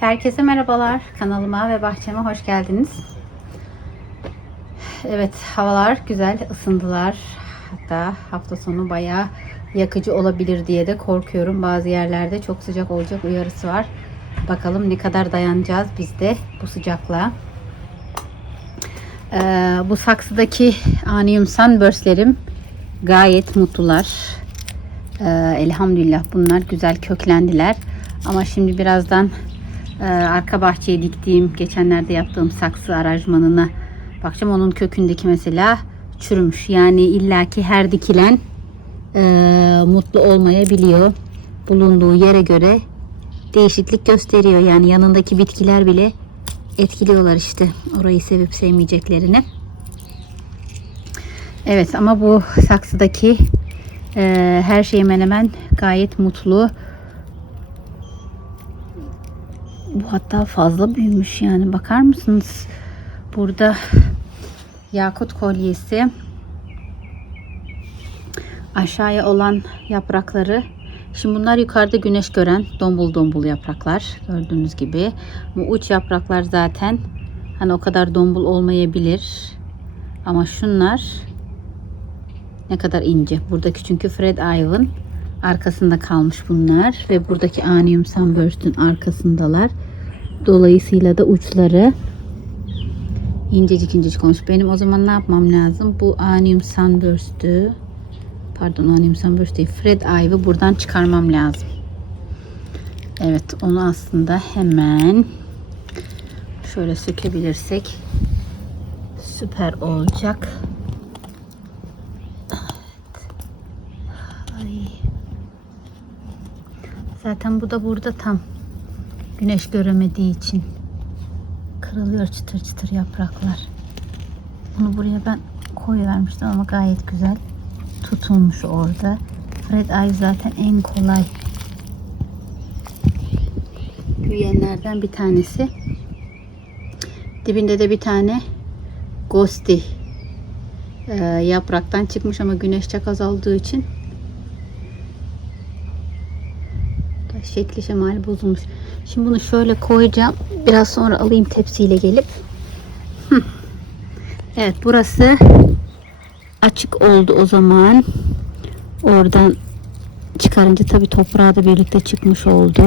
Herkese merhabalar. Kanalıma ve bahçeme hoş geldiniz. Evet, havalar güzel ısındılar. Hatta hafta sonu bayağı yakıcı olabilir diye de korkuyorum. Bazı yerlerde çok sıcak olacak uyarısı var. Bakalım ne kadar dayanacağız biz de bu sıcaklığa. Ee, bu saksıdaki Anium Sunburst'lerim gayet mutlular. Ee, elhamdülillah bunlar güzel köklendiler. Ama şimdi birazdan e, arka bahçeye diktiğim, geçenlerde yaptığım saksı aranjmanına bakacağım. Onun kökündeki mesela çürümüş. Yani illaki her dikilen e, mutlu olmayabiliyor. Bulunduğu yere göre değişiklik gösteriyor. Yani yanındaki bitkiler bile etkiliyorlar işte orayı sevip sevmeyeceklerini. Evet ama bu saksıdaki e, her şey hemen hemen gayet mutlu. Bu hatta fazla büyümüş yani bakar mısınız? Burada yakut kolyesi aşağıya olan yaprakları Şimdi bunlar yukarıda güneş gören dombul dombul yapraklar gördüğünüz gibi. Bu uç yapraklar zaten hani o kadar dombul olmayabilir. Ama şunlar ne kadar ince. Buradaki çünkü Fred Ivan arkasında kalmış bunlar ve buradaki Anium Sunburst'ün arkasındalar. Dolayısıyla da uçları incecik incecik olmuş. Benim o zaman ne yapmam lazım? Bu Anium Sunburst'ü pardon Anium Sunburst değil Fred Ive'ı buradan çıkarmam lazım. Evet onu aslında hemen şöyle sökebilirsek süper olacak. Zaten bu da burada tam güneş göremediği için kırılıyor çıtır çıtır yapraklar. Bunu buraya ben koyuvermiştim ama gayet güzel tutulmuş orada. Fred Eye zaten en kolay büyüyenlerden bir tanesi. Dibinde de bir tane Ghosty e, yapraktan çıkmış ama güneş çok azaldığı için şekli şemali bozulmuş. Şimdi bunu şöyle koyacağım. Biraz sonra alayım tepsiyle gelip. Evet burası açık oldu o zaman. Oradan çıkarınca tabi toprağı da birlikte çıkmış oldu.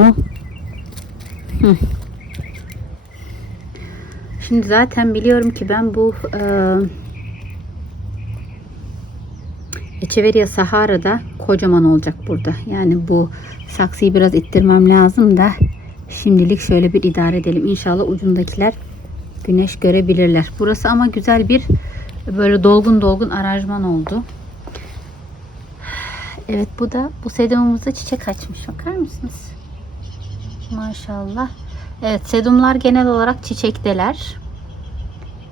Şimdi zaten biliyorum ki ben bu e, Echeveria Sahara'da kocaman olacak burada. Yani bu saksıyı biraz ittirmem lazım da şimdilik şöyle bir idare edelim. İnşallah ucundakiler güneş görebilirler. Burası ama güzel bir böyle dolgun dolgun aranjman oldu. Evet bu da bu sedumumuzda çiçek açmış. Bakar mısınız? Maşallah. Evet sedumlar genel olarak çiçekteler.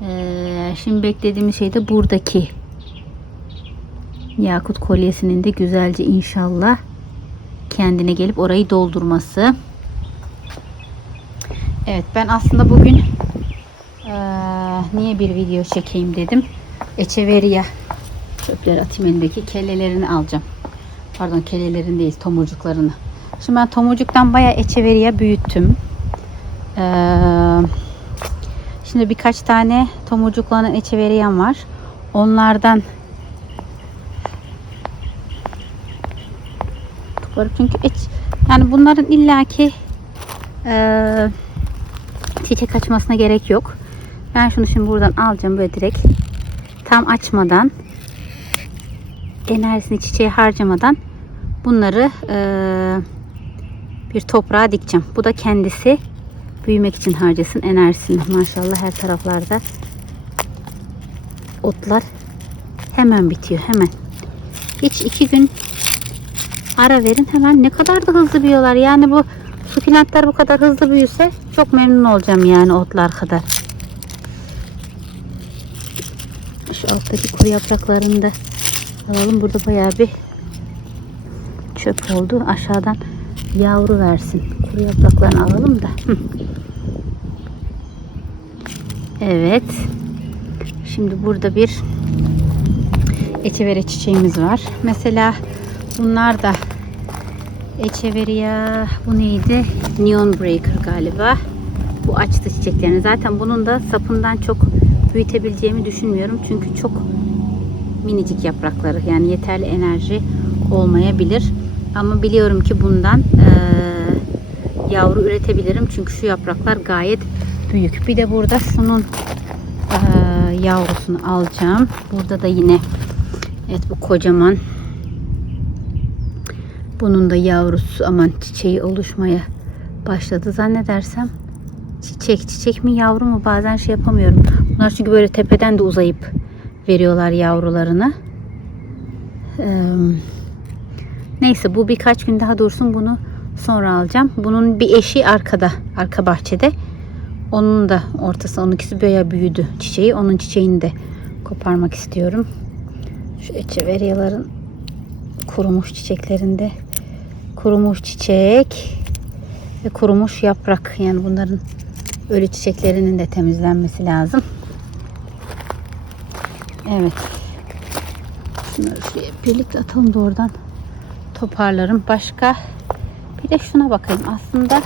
Ee, şimdi beklediğimiz şey de buradaki yakut kolyesinin de güzelce inşallah kendine gelip orayı doldurması. Evet ben aslında bugün ee, niye bir video çekeyim dedim. Echeveria çöpleri atayım elindeki kellelerini alacağım. Pardon kellelerini değil tomurcuklarını. Şimdi ben tomurcuktan bayağı Echeveria büyüttüm. Ee, şimdi birkaç tane tomurcuklanan Echeveria'm var. Onlardan var. Çünkü et, yani bunların illaki e, çiçek açmasına gerek yok. Ben şunu şimdi buradan alacağım böyle direkt tam açmadan enerjisini çiçeğe harcamadan bunları e, bir toprağa dikeceğim. Bu da kendisi büyümek için harcasın enerjisini. Maşallah her taraflarda otlar hemen bitiyor hemen. Hiç iki gün ara verin hemen ne kadar da hızlı büyüyorlar. Yani bu sukulentler bu kadar hızlı büyüse çok memnun olacağım yani otlar kadar. Şu alttaki kuru yapraklarını da alalım. Burada bayağı bir çöp oldu. Aşağıdan yavru versin. Kuru yapraklarını alalım da. Evet. Şimdi burada bir eçivere çiçeğimiz var. Mesela bunlar da Echeveria bu neydi? Neon Breaker galiba. Bu açtı çiçeklerini. Zaten bunun da sapından çok büyütebileceğimi düşünmüyorum. Çünkü çok minicik yaprakları. Yani yeterli enerji olmayabilir. Ama biliyorum ki bundan eee, yavru üretebilirim. Çünkü şu yapraklar gayet büyük. Bir de burada şunun eee, yavrusunu alacağım. Burada da yine evet bu kocaman bunun da yavrusu aman çiçeği oluşmaya başladı zannedersem. Çiçek çiçek mi yavru mu bazen şey yapamıyorum. Bunlar çünkü böyle tepeden de uzayıp veriyorlar yavrularını. Eee, neyse bu birkaç gün daha dursun bunu sonra alacağım. Bunun bir eşi arkada arka bahçede. Onun da ortası onunkisi bayağı büyüdü çiçeği. Onun çiçeğini de koparmak istiyorum. Şu echeveryaların kurumuş çiçeklerinde kurumuş çiçek ve kurumuş yaprak yani bunların ölü çiçeklerinin de temizlenmesi lazım. Evet. Şunları şuraya birlikte atalım da oradan toparlarım. Başka bir de şuna bakayım. Aslında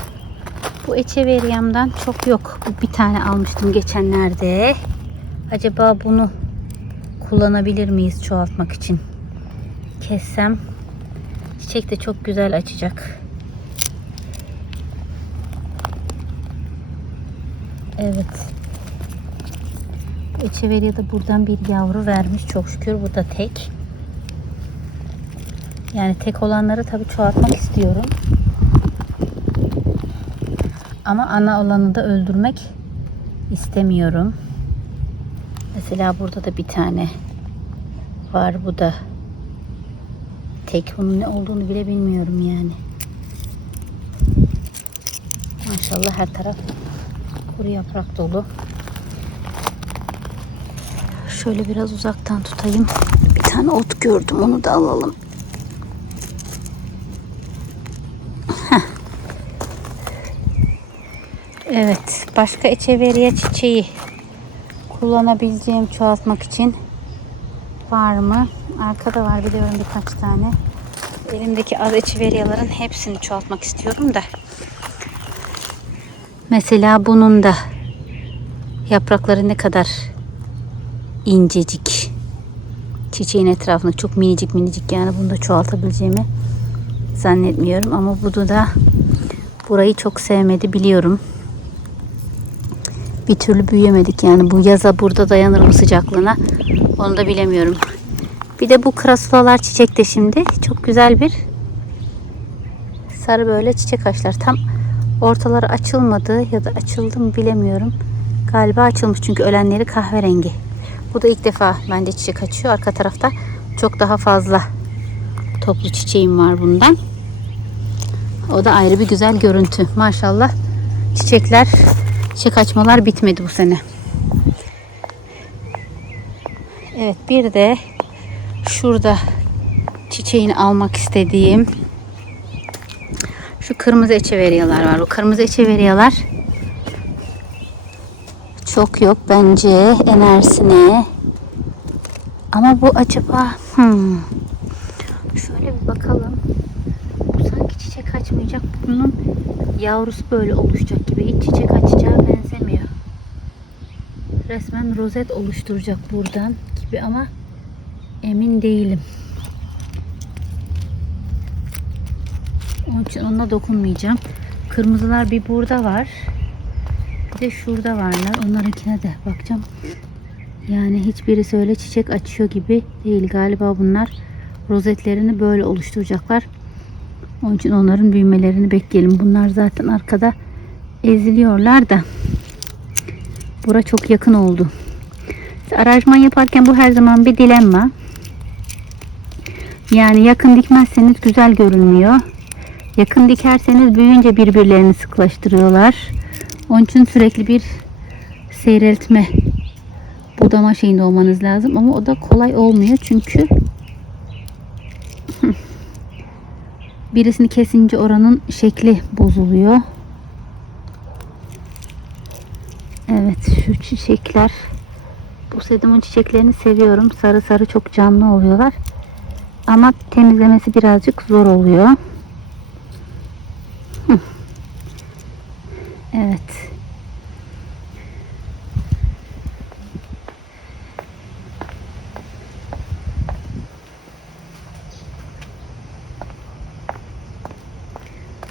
bu echeveryamdan çok yok. Bir tane almıştım geçenlerde. Acaba bunu kullanabilir miyiz çoğaltmak için? Kessem çiçek de çok güzel açacak. Evet. Echeverya da buradan bir yavru vermiş. Çok şükür bu da tek. Yani tek olanları tabii çoğaltmak istiyorum. Ama ana olanı da öldürmek istemiyorum. Mesela burada da bir tane var. Bu da tek. Bunun ne olduğunu bile bilmiyorum yani. Maşallah her taraf kuru yaprak dolu. Şöyle biraz uzaktan tutayım. Bir tane ot gördüm. Onu da alalım. Evet. Başka echeveria çiçeği kullanabileceğim çoğaltmak için var mı? Arkada var biliyorum birkaç tane. Elimdeki az echeveryaların hepsini çoğaltmak istiyorum da. Mesela bunun da yaprakları ne kadar incecik. Çiçeğin etrafında çok minicik minicik yani bunu da çoğaltabileceğimi zannetmiyorum. Ama bu da burayı çok sevmedi biliyorum. Bir türlü büyüyemedik yani bu yaza burada dayanır mı sıcaklığına onu da bilemiyorum. Bir de bu krasulalar çiçekte şimdi. Çok güzel bir sarı böyle çiçek açlar. Tam ortaları açılmadı ya da açıldı mı bilemiyorum. Galiba açılmış çünkü ölenleri kahverengi. Bu da ilk defa bence çiçek açıyor. Arka tarafta çok daha fazla toplu çiçeğim var bundan. O da ayrı bir güzel görüntü. Maşallah çiçekler, çiçek açmalar bitmedi bu sene. Evet bir de şurada çiçeğini almak istediğim şu kırmızı echeveryalar var. O kırmızı echeveryalar çok yok bence enerjisine. Ama bu acaba hmm, şöyle bir bakalım. Bu sanki çiçek açmayacak. Bunun yavrusu böyle oluşacak gibi. Hiç çiçek açacağı benzemiyor. Resmen rozet oluşturacak buradan gibi ama emin değilim. Onun için ona dokunmayacağım. Kırmızılar bir burada var. Bir de şurada varlar. Onlarınkine de bakacağım. Yani hiçbirisi öyle çiçek açıyor gibi değil. Galiba bunlar rozetlerini böyle oluşturacaklar. Onun için onların büyümelerini bekleyelim. Bunlar zaten arkada eziliyorlar da. Bura çok yakın oldu. Aranjman yaparken bu her zaman bir dilemma. Yani yakın dikmezseniz güzel görünmüyor. Yakın dikerseniz büyüyünce birbirlerini sıklaştırıyorlar. Onun için sürekli bir seyreltme budama şeyinde olmanız lazım ama o da kolay olmuyor çünkü birisini kesince oranın şekli bozuluyor. Evet şu çiçekler bu sedumun çiçeklerini seviyorum. Sarı sarı çok canlı oluyorlar. Ama temizlemesi birazcık zor oluyor. Evet.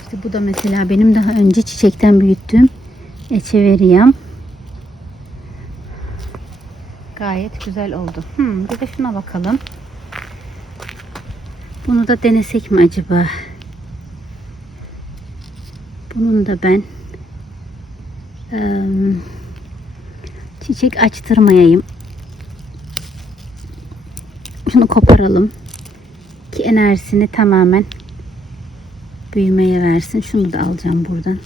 İşte bu da mesela benim daha önce çiçekten büyüttüğüm echeveriyam. Gayet güzel oldu. Hmm, bir de şuna bakalım. Bunu da denesek mi acaba? Bunun da ben çiçek açtırmayayım. Şunu koparalım ki enerjisini tamamen büyümeye versin. Şunu da alacağım buradan.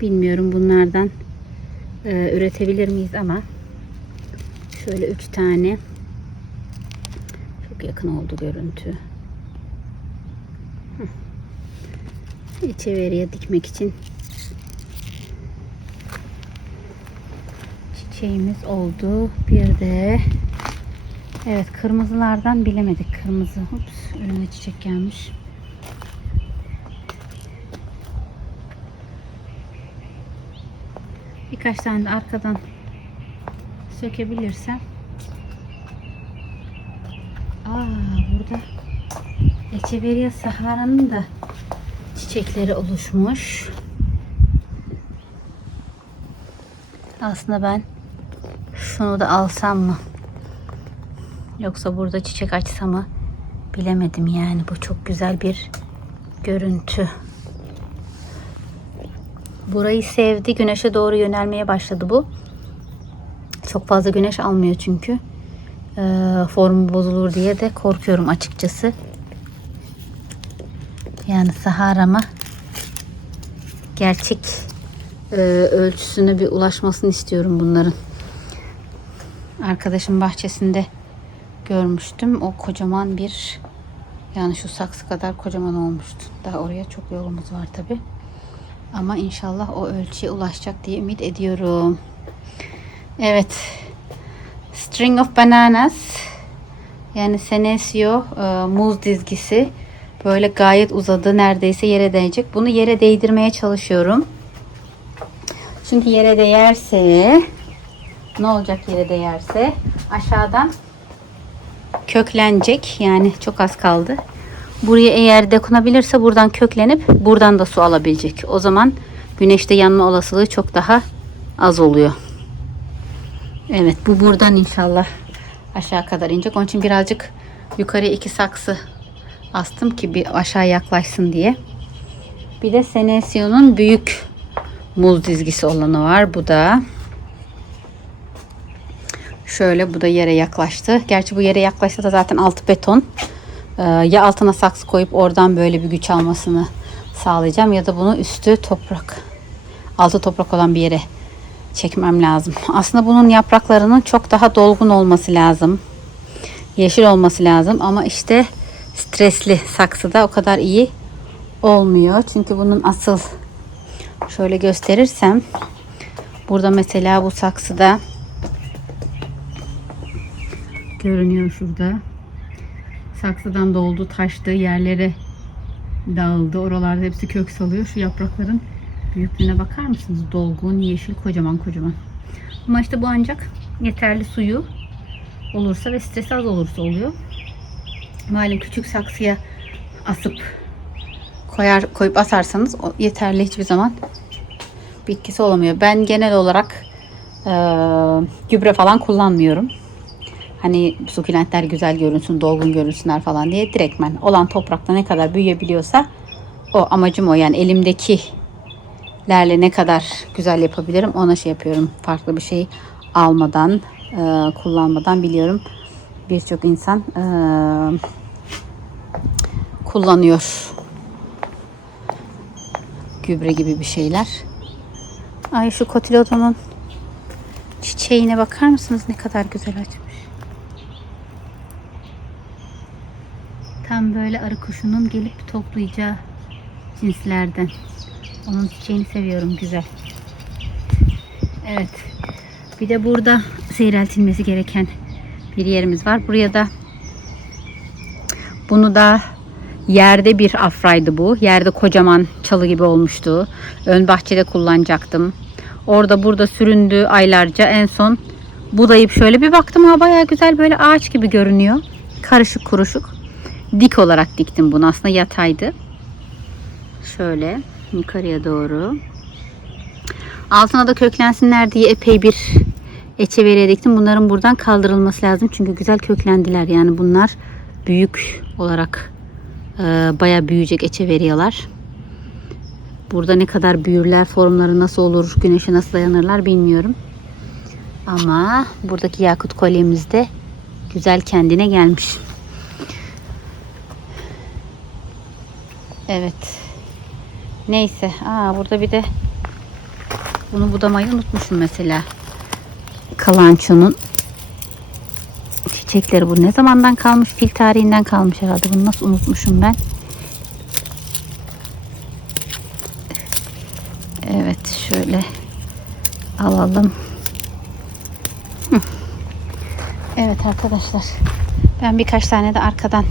Bilmiyorum bunlardan üretebilir miyiz ama şöyle üç tane çok yakın oldu görüntü. İçeveriye dikmek için çiçeğimiz oldu. Bir de evet kırmızılardan bilemedik. Kırmızı. Ups, önüne çiçek gelmiş. Birkaç tane de arkadan sökebilirsem. Aa burada Echeveria Sahara'nın da çiçekleri oluşmuş. Aslında ben şunu da alsam mı? Yoksa burada çiçek açsam mı? Bilemedim yani. Bu çok güzel bir görüntü. Burayı sevdi. Güneşe doğru yönelmeye başladı bu. Çok fazla güneş almıyor çünkü. Ee, formu bozulur diye de korkuyorum açıkçası. Yani Sahara'ma gerçek e, ölçüsüne bir ulaşmasını istiyorum bunların. Arkadaşım bahçesinde görmüştüm. O kocaman bir yani şu saksı kadar kocaman olmuştu. Daha oraya çok yolumuz var tabi. Ama inşallah o ölçüye ulaşacak diye ümit ediyorum. Evet. String of bananas yani senesio e, muz dizgisi böyle gayet uzadı. Neredeyse yere değecek. Bunu yere değdirmeye çalışıyorum. Çünkü yere değerse ne olacak yere değerse aşağıdan köklenecek. Yani çok az kaldı. Buraya eğer dokunabilirse buradan köklenip buradan da su alabilecek. O zaman güneşte yanma olasılığı çok daha az oluyor. Evet bu buradan inşallah aşağı kadar inecek. Onun için birazcık yukarıya iki saksı astım ki bir aşağı yaklaşsın diye. Bir de Senesio'nun büyük muz dizgisi olanı var. Bu da şöyle bu da yere yaklaştı. Gerçi bu yere yaklaşsa da zaten altı beton. Ee, ya altına saksı koyup oradan böyle bir güç almasını sağlayacağım ya da bunu üstü toprak altı toprak olan bir yere çekmem lazım. Aslında bunun yapraklarının çok daha dolgun olması lazım. Yeşil olması lazım ama işte stresli saksıda o kadar iyi olmuyor. Çünkü bunun asıl şöyle gösterirsem burada mesela bu saksıda görünüyor şurada. Saksıdan doldu, taştı, yerlere dağıldı. Oralarda hepsi kök salıyor. Şu yaprakların büyüklüğüne bakar mısınız? Dolgun, yeşil, kocaman kocaman. Ama işte bu ancak yeterli suyu olursa ve stresi az olursa oluyor. Malum küçük saksıya asıp koyar koyup asarsanız o yeterli hiçbir zaman bitkisi olamıyor. Ben genel olarak e, gübre falan kullanmıyorum. Hani sukulentler güzel görünsün, dolgun görünsünler falan diye direktmen olan toprakta ne kadar büyüyebiliyorsa o amacım o. Yani elimdekilerle ne kadar güzel yapabilirim ona şey yapıyorum. Farklı bir şey almadan, e, kullanmadan biliyorum. Birçok insan e, kullanıyor gübre gibi bir şeyler. Ay şu kotilodonun çiçeğine bakar mısınız ne kadar güzel açmış. Tam böyle arı kuşunun gelip toplayacağı cinslerden. Onun çiçeğini seviyorum güzel. Evet. Bir de burada seyreltilmesi gereken bir yerimiz var. Buraya da bunu da yerde bir afraydı bu. Yerde kocaman çalı gibi olmuştu. Ön bahçede kullanacaktım. Orada burada süründü aylarca. En son budayıp şöyle bir baktım ha bayağı güzel böyle ağaç gibi görünüyor. Karışık kuruşuk. dik olarak diktim bunu. Aslında yataydı. Şöyle yukarıya doğru. Altına da köklensinler diye epey bir eçeveriye diktim. Bunların buradan kaldırılması lazım. Çünkü güzel köklendiler. Yani bunlar büyük olarak e, baya büyüyecek eçeveriyalar. Burada ne kadar büyürler, formları nasıl olur, güneşe nasıl dayanırlar bilmiyorum. Ama buradaki yakut kolyemiz de güzel kendine gelmiş. Evet. Neyse. Aa, burada bir de bunu budamayı unutmuşum mesela. Kalanço'nun çiçekleri bu ne zamandan kalmış? Fil tarihinden kalmış herhalde. Bunu nasıl unutmuşum ben? Evet şöyle alalım. Evet arkadaşlar. Ben birkaç tane de arkadan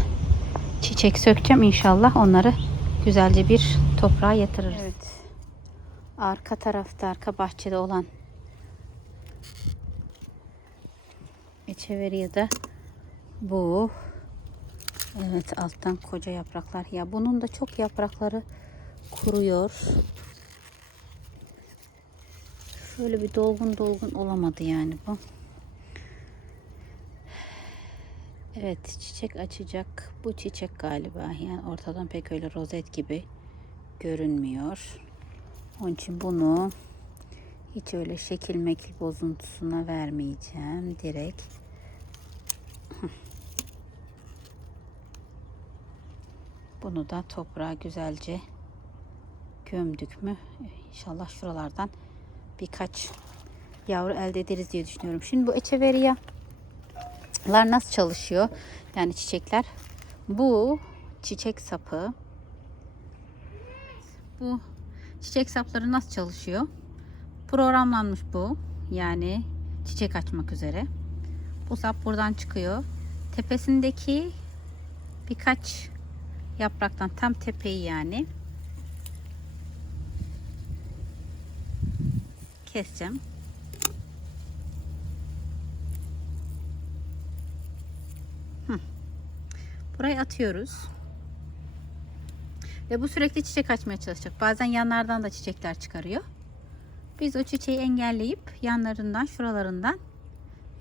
çiçek sökeceğim inşallah. Onları güzelce bir toprağa yatırırız. Evet. Arka tarafta, arka bahçede olan Echeveria da bu. Evet alttan koca yapraklar. Ya bunun da çok yaprakları kuruyor. Şöyle bir dolgun dolgun olamadı yani bu. Evet çiçek açacak. Bu çiçek galiba. Yani ortadan pek öyle rozet gibi görünmüyor. Onun için bunu hiç öyle şekil mekil bozuntusuna vermeyeceğim. Direkt bunu da toprağa güzelce gömdük mü İnşallah şuralardan birkaç yavru elde ederiz diye düşünüyorum. Şimdi bu echeveria lar nasıl çalışıyor? Yani çiçekler. Bu çiçek sapı. Bu çiçek sapları nasıl çalışıyor? Programlanmış bu. Yani çiçek açmak üzere. Bu sap buradan çıkıyor. Tepesindeki birkaç yapraktan tam tepeyi yani keseceğim. Burayı atıyoruz. Ve bu sürekli çiçek açmaya çalışacak. Bazen yanlardan da çiçekler çıkarıyor. Biz o çiçeği engelleyip yanlarından, şuralarından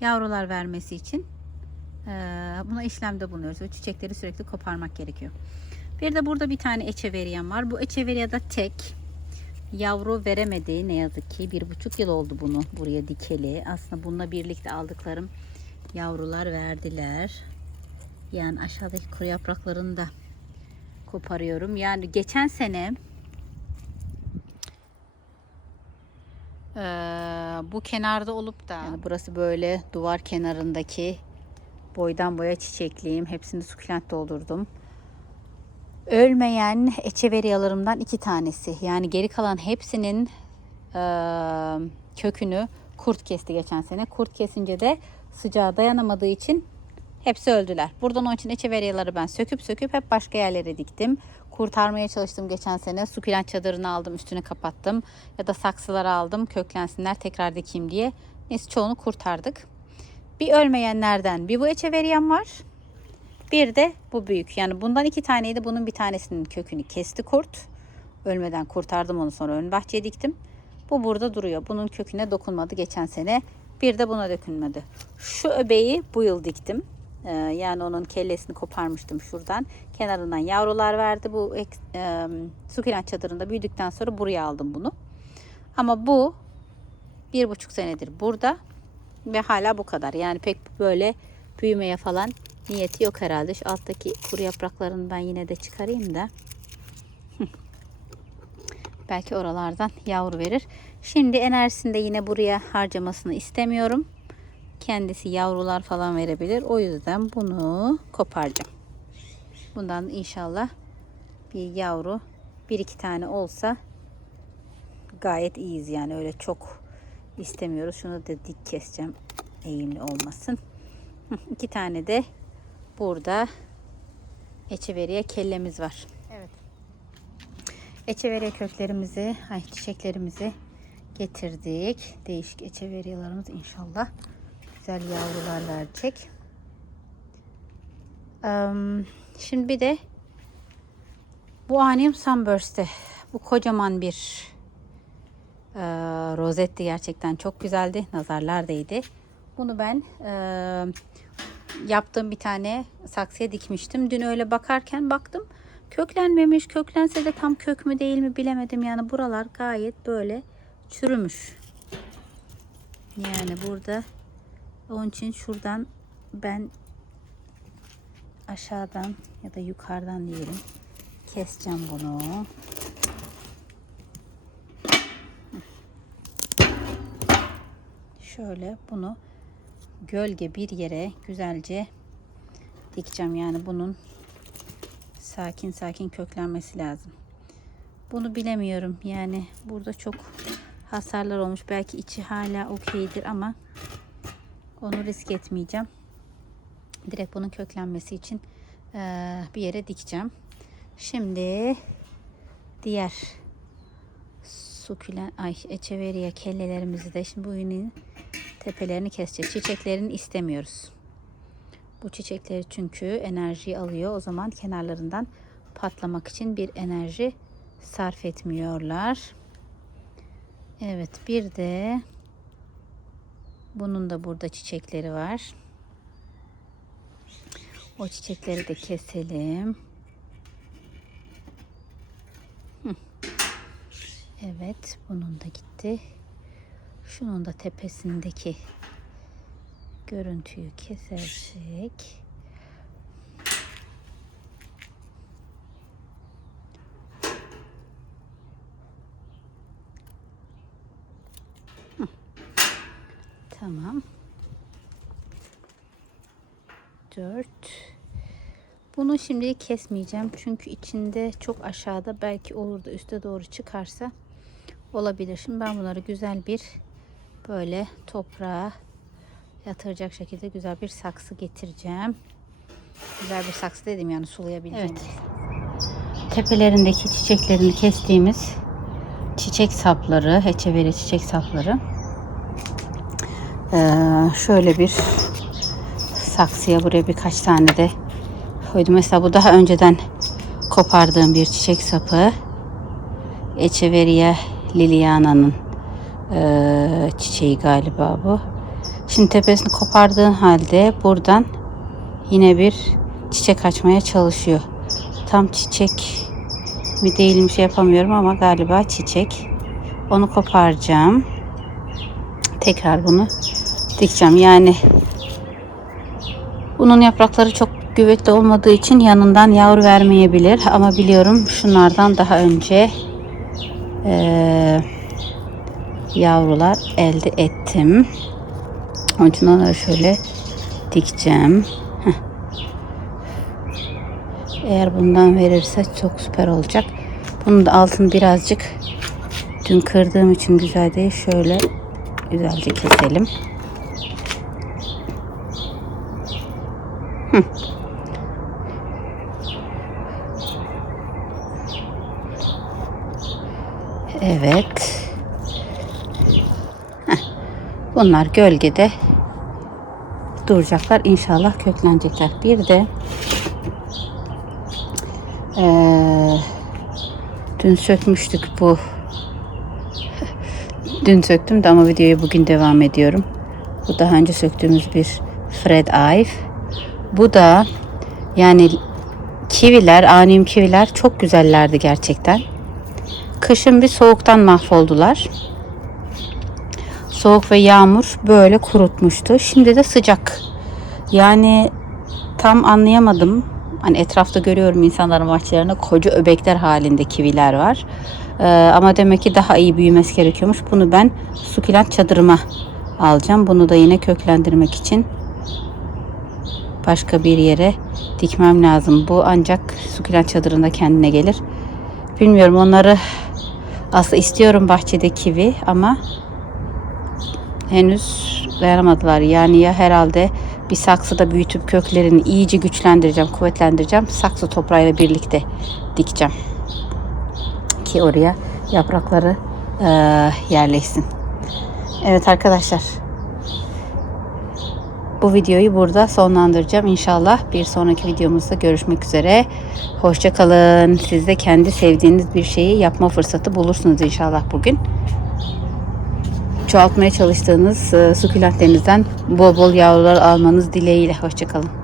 yavrular vermesi için buna işlemde bulunuyoruz. O çiçekleri sürekli koparmak gerekiyor. Bir de burada bir tane echeveriyam var. Bu echeveriyada tek yavru veremedi ne yazık ki. Bir buçuk yıl oldu bunu buraya dikeli. Aslında bununla birlikte aldıklarım yavrular verdiler. Yani aşağıdaki kuru yapraklarını da koparıyorum. Yani geçen sene e, bu kenarda olup da yani burası böyle duvar kenarındaki boydan boya çiçekliyim. Hepsini sukulent doldurdum. Ölmeyen eçeveriyalarımdan iki tanesi. Yani geri kalan hepsinin e, kökünü kurt kesti geçen sene. Kurt kesince de sıcağa dayanamadığı için hepsi öldüler. Buradan onun için eçeveriyaları ben söküp söküp hep başka yerlere diktim. Kurtarmaya çalıştım geçen sene. Sukulent çadırını aldım üstüne kapattım. Ya da saksıları aldım köklensinler tekrar dikeyim diye. Neyse çoğunu kurtardık. Bir ölmeyenlerden bir bu eçeveriyam var. Bir de bu büyük. Yani bundan iki taneydi. Bunun bir tanesinin kökünü kesti kurt. Ölmeden kurtardım onu sonra ön bahçeye diktim. Bu burada duruyor. Bunun köküne dokunmadı geçen sene. Bir de buna dökülmedi. Şu öbeği bu yıl diktim. Ee, yani onun kellesini koparmıştım şuradan. Kenarından yavrular verdi. Bu e, sukulent çadırında büyüdükten sonra buraya aldım bunu. Ama bu bir buçuk senedir burada. Ve hala bu kadar. Yani pek böyle büyümeye falan niyeti yok herhalde. Şu alttaki kuru yapraklarını ben yine de çıkarayım da. Belki oralardan yavru verir. Şimdi enerjisini de yine buraya harcamasını istemiyorum. Kendisi yavrular falan verebilir. O yüzden bunu koparacağım. Bundan inşallah bir yavru bir iki tane olsa gayet iyiyiz yani öyle çok istemiyoruz. Şunu da dik keseceğim eğimli olmasın. İki tane de burada eçeveriye kellemiz var. Evet. Eçeveriye köklerimizi, ay çiçeklerimizi getirdik. Değişik eçeveriyalarımız inşallah güzel yavrular verecek. Şimdi bir de bu Anim Sunburst'te bu kocaman bir e, rozetti gerçekten çok güzeldi. Nazarlar değdi. Bunu ben e, yaptığım bir tane saksıya dikmiştim. Dün öyle bakarken baktım köklenmemiş. Köklense de tam kök mü değil mi bilemedim. Yani buralar gayet böyle çürümüş. Yani burada onun için şuradan ben aşağıdan ya da yukarıdan diyelim keseceğim bunu. Şöyle bunu gölge bir yere güzelce dikeceğim. Yani bunun sakin sakin köklenmesi lazım. Bunu bilemiyorum. Yani burada çok hasarlar olmuş. Belki içi hala okeydir ama onu risk etmeyeceğim. Direkt bunun köklenmesi için eee, bir yere dikeceğim. Şimdi diğer sukülen ay echeveria kellelerimizi de şimdi bu ürünün tepelerini keseceğiz. Çiçeklerini istemiyoruz. Bu çiçekleri çünkü enerjiyi alıyor. O zaman kenarlarından patlamak için bir enerji sarf etmiyorlar. Evet bir de bunun da burada çiçekleri var. O çiçekleri de keselim. Evet bunun da gitti. Şunun da tepesindeki görüntüyü kesersek. Tamam. Dört. Bunu şimdi kesmeyeceğim. Çünkü içinde çok aşağıda belki olur da üste doğru çıkarsa olabilir. Şimdi ben bunları güzel bir böyle toprağa yatıracak şekilde güzel bir saksı getireceğim. Güzel bir saksı dedim yani sulayabileceğim. Evet. Tepelerindeki çiçeklerini kestiğimiz çiçek sapları, heçeveri çiçek sapları. Ee, şöyle bir saksıya buraya birkaç tane de koydum. Mesela bu daha önceden kopardığım bir çiçek sapı. Echeveria Liliana'nın eee, çiçeği galiba bu. Şimdi tepesini kopardığın halde buradan yine bir çiçek açmaya çalışıyor. Tam çiçek mi değil mi şey yapamıyorum ama galiba çiçek. Onu koparacağım. Tekrar bunu dikeceğim. Yani bunun yaprakları çok güvetli olmadığı için yanından yavru vermeyebilir. Ama biliyorum şunlardan daha önce eee, yavrular elde ettim. Onun için onları şöyle dikeceğim. Eğer bundan verirse çok süper olacak. Bunun da altını birazcık dün kırdığım için güzel değil. Şöyle güzelce keselim. Evet. Bunlar gölgede duracaklar. İnşallah köklenecekler. Bir de eee, dün sökmüştük bu. Dün söktüm de ama videoyu bugün devam ediyorum. Bu daha önce söktüğümüz bir Fred Ive. Bu da yani kiviler, anim kiviler çok güzellerdi gerçekten. Kışın bir soğuktan mahvoldular. Soğuk ve yağmur böyle kurutmuştu. Şimdi de sıcak. Yani tam anlayamadım. Hani etrafta görüyorum insanların bahçelerinde koca öbekler halinde kiviler var. Ee, ama demek ki daha iyi büyümesi gerekiyormuş. Bunu ben sukulent çadırıma alacağım. Bunu da yine köklendirmek için başka bir yere dikmem lazım. Bu ancak sukulent çadırında kendine gelir. Bilmiyorum onları aslında istiyorum bahçede kivi ama henüz dayanamadılar. Yani ya herhalde bir saksıda büyütüp köklerini iyice güçlendireceğim, kuvvetlendireceğim. Saksı toprağıyla birlikte dikeceğim. Ki oraya yaprakları eee, yerleşsin. Evet arkadaşlar. Bu videoyu burada sonlandıracağım. İnşallah bir sonraki videomuzda görüşmek üzere. Hoşçakalın. Siz de kendi sevdiğiniz bir şeyi yapma fırsatı bulursunuz inşallah bugün. Çoğaltmaya çalıştığınız e, sukulentlerinizden bol bol yavrular almanız dileğiyle. Hoşçakalın.